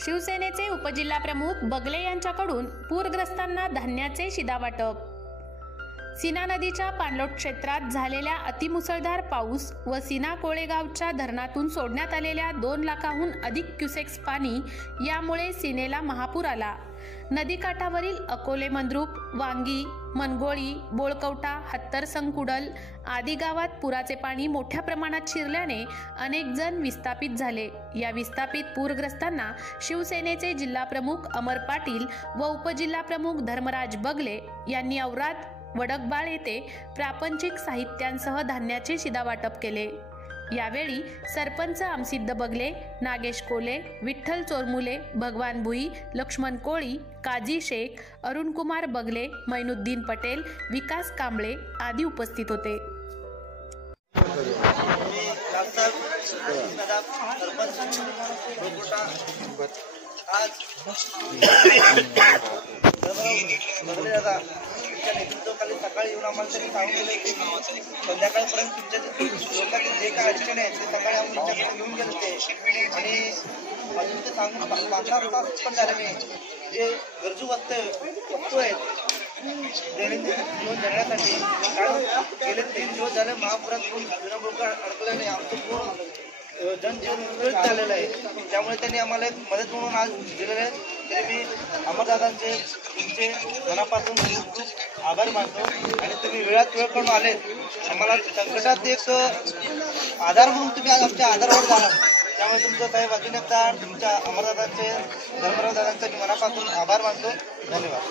शिवसेनेचे उपजिल्हाप्रमुख बगले यांच्याकडून पूरग्रस्तांना धान्याचे शिधावाटप। सीना नदीच्या पाणलोट क्षेत्रात झालेल्या अतिमुसळधार पाऊस व सीना कोळेगावच्या धरणातून सोडण्यात आलेल्या 2 लाखाहून अधिक क्युसेक्स पाणी यामुळे सीनेला महापूर आला। नदीकाठावरील अकोले मंद्रुप, वांगी, मनगोळी, बोळकवटा, हत्तर संकुडल आदी गावात पुराचे पाणी मोठ्या प्रमाणात शिरल्याने अनेक जण विस्थापित झाले। या विस्थापित पूरग्रस्तांना शिवसेनेचे जिल्हाप्रमुख अमर पाटील व उपजिल्हाप्रमुख धर्मराज बगले यांनी औराद वडकबाळ येथे प्रापंचिक साहित्यांसह धान्याचे शिधावाटप केले। यावेळी सरपंच आमसिद्ध बगले, नागेश कोले, विठ्ठल चोरमुले, भगवान भुई, लक्ष्मण कोळी, काजी शेख, अरुण कुमार बगले, मैनुद्दीन पटेल, विकास कांबळे आदी उपस्थित होते। नेतृत्वाखाली सकाळी येऊन आम्हाला तरी सांगून गेले की संध्याकाळपर्यंत तुमच्या लोकांनी जे काय अडचणी आहेत ते सकाळी आम्ही तुमच्याकडे घेऊन गेले होते आणि अजून ते सांगून 5-6 तास पण झाले नाही। जे गरजू वस्तू आहेत दैनंदिन जीवन जगण्यासाठी, कारण गेले 3 दिवस झाले महापुरात लोक अडकल्याने आमचं पूर्ण जनजीवन विस्कळीत झालेलं आहे। त्यामुळे त्यांनी आम्हाला एक मदत म्हणून आज दिलेलं आहे। तरी मी अमरदादांचे तुमचे मनापासून खूप आभार मानतो आणि तुम्ही वेळात वेळ करून आलेत। आम्हाला संकटात एक आधार म्हणून तुम्ही आज आमच्या आधारावर झाला, त्यामुळे तुमचं साहेब अजून एकदा तुमच्या अमरदादांचे धर्मराव दादांचे मी मनापासून आभार मानतो। धन्यवाद।